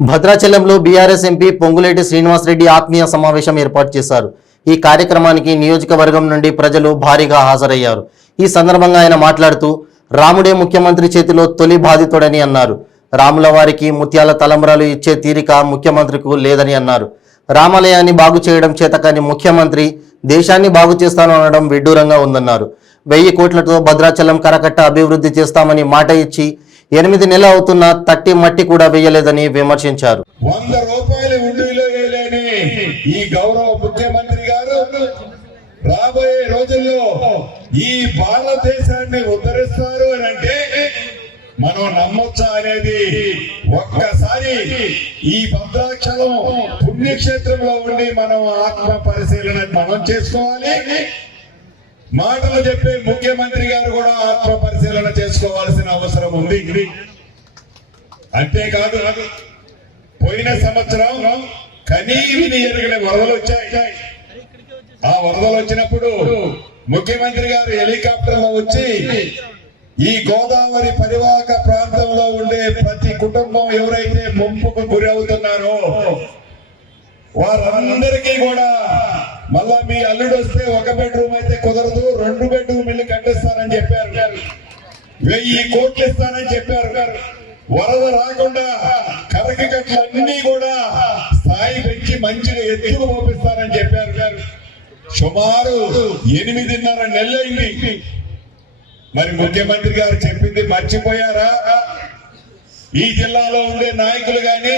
భద్రాచలంలో BRS MP Ponguleti Srinivasa Reddy ఆత్మీయ సమావేశం ఏర్పాటు చేశారు. ఈ కార్యక్రమానికి నియోజకవర్గం నుండి ప్రజలు భారీగా హాజరయ్యారు. ఈ సందర్భంగా ఆయన మాట్లాడుతూ రాముడే ముఖ్యమంత్రి చేతిలో తొలి బాధితుడని అన్నారు. రాముల వారికి ముత్యాల తలంబ్రాలు ఇచ్చే తీరిక ముఖ్యమంత్రికి లేదని అన్నారు. రామాలయాన్ని బాగు చేయడం చేతకాని ముఖ్యమంత్రి దేశాన్ని బాగు చేస్తాను అనడం విడ్డూరంగా ఉందన్నారు. 1000 కోట్లతో భద్రాచలం కరకట్ట అభివృద్ధి చేస్తామని మాట ఇచ్చి 8 నెలలు అవుతున్నా తట్టి మట్టి కూడా వేయలేదని విమర్శించారు. 100 రూపాయలు ఉండిలో వేయలేని ఈ గౌరవ ముఖ్యమంత్రి గారు రాబోయే రోజుల్లో ఈ భారతదేశాన్ని ఉద్ధరిస్తారు అని అంటే మనం నమ్మొచ్చా అనేది ఒక్కసారి ఈ భద్రాచలం పుణ్యక్షేత్రంలో ఉండి మనం ఆత్మ పరిశీలన మనం చేసుకోవాలి. మాటలు చెప్పే ముఖ్యమంత్రి గారు కూడా ఆత్మ పరిశీలన చేసుకోవాల్సిన అవసరం ఉంది. అంతేకాదు పోయిన సంవత్సరం కనీవిని ఎరుగని వరదలు వచ్చాయి. ఆ వరదలు వచ్చినప్పుడు ముఖ్యమంత్రి గారు హెలికాప్టర్ లో వచ్చి ఈ గోదావరి పరివాహక ప్రాంతంలో ఉండే ప్రతి కుటుంబం ఎవరైతే ముంపుకు గురి అవుతున్నారో వారందరికీ కూడా మళ్ళా మీ అల్లుడు వస్తే 1 బెడ్రూమ్ అయితే కుదరదు, 2 బెడ్రూమ్ ఇల్లు కట్టిస్తానని చెప్పారు. 1000 కోట్లు ఇస్తానని చెప్పారు. వరద రాకుండా కరకి కట్లన్నీ కూడా స్థాయి పెంచి మంచిగా ఎత్తుకు పంపిస్తానని చెప్పారు. సుమారు 8.5 నెలలైంది. మరి ముఖ్యమంత్రి గారు చెప్పింది మర్చిపోయారా? ఈ జిల్లాలో ఉండే నాయకులు గాని